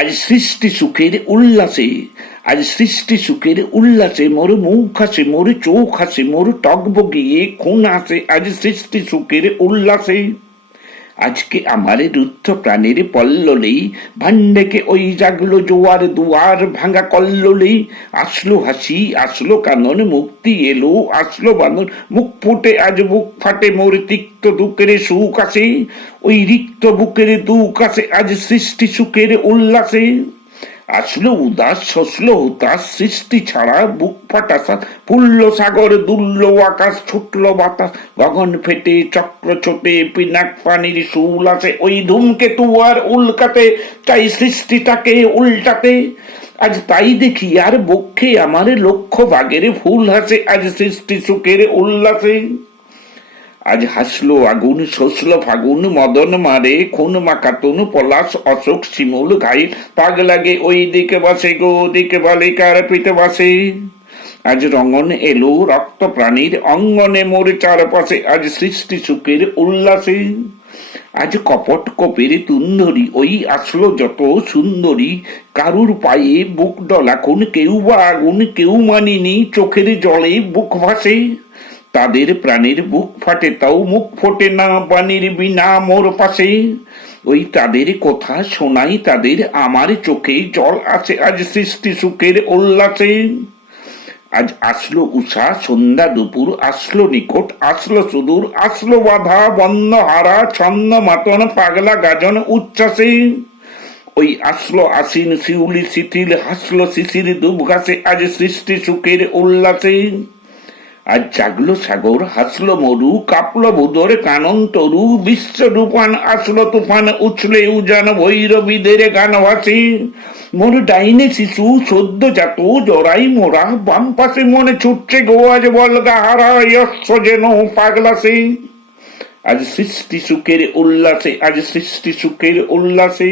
আজ সৃষ্টি সুখের উল্লাসে, আজ সৃষ্টি সুখের উল্লাসে মোর মুখ হাসে, মোর চোখ হাসে, মোর টকবগিয়ে খুন আসে, আজ সৃষ্টি সুখের উল্লাসে। আজকে আমার রুদ্ধ প্রাণের পল্ললেই ভান্ডেকে ওই জাগলো জোয়ার দুয়ার ভাঙা কল্লোলেই। আসলো হাসি, আসলো কানন, মুক্তি এলো, আসলো বানন, মুখ ফুটে আজ বুক ফাটে, মোর তিক্ত দুঃখের সুখ আসে, ওই রিক্ত বুকের দুঃখ আসে আজ সৃষ্টি সুখের উল্লাসে। আসলো উদাস, শসলো হুতাশ, সৃষ্টি ছাড়া বুক ফাটাসা, ফুললো সাগর, দুললো আকাশ, ছুটলো বাতাস, গগন ফেটে, চক্র ছোটে, পিনাক পানির শুল আসে, ওই ধূমকেতু আর উল্কাতে চাই সৃষ্টিটাকে উল্টাতে। আজ তাই দেখি আর বক্ষে আমার লক্ষ্য বাগের ফুল হাসে, আজ সৃষ্টি সুখের উল্লাসে। আজ হাসলো আগুন, শসলো ফাগুন, মদন মারে খুন মাকাতুন, পলাশ অশোক শিমুল ঘাই, পাগ লাগে ওই দিকে বাসে গো, দিকে বালিকার পিঠে বাসে। আজ রঙন এলো রক্ত প্রাণীর অঙ্গনে মোর চারপাশে, আজ সৃষ্টি সুখের উল্লাসে। আজ কপট কপের তুন্দরী ওই আসলো যত সুন্দরী, কারুর পায়ে বুক ডলা খুন, কেউ বা আগুন কেউ মানিনি, চোখের জলে বুক ভাসে। তাদের প্রাণের বুক ফাটে তাও মুখ ফোটে না, বাণীর বিনা মোর পাশে। ওই তাদের কথা শোনাই তাদের, আমার চোখে জল আছে আজ সৃষ্টি সুখের উল্লাসে। আজ আসলো উষা, সন্ধ্যা, দুপুর, আসলো নিকট, আসলো সুদূর, আসলো বাধা বন্ধ হারা, ছন্দ মাতন, পাগলা গাজন উচ্ছ্বাসে। ওই আসলো আশ্বিন শিউলি শিথিল, হাসলো শিশির দুব ঘাসে, আজ সৃষ্টি সুখের উল্লাসে। আজ জাগলো সাগর, হাসলো মরু, কাঁপলো ভুদর কানন তরু, বিশ্ব রূপান আসলো তুফান, উছলে উজান ভৈরবীদের গান ভাসে। মোর ডাইনে শিশু সদ্য জাত জরাই মোরা, বাম পাশে মনে ছুটছে গো আজ বলগা হারা, যশ যেন পাগলাসে। আজ সৃষ্টি সুখের উল্লাসে, আজ সৃষ্টি সুখের উল্লাসে।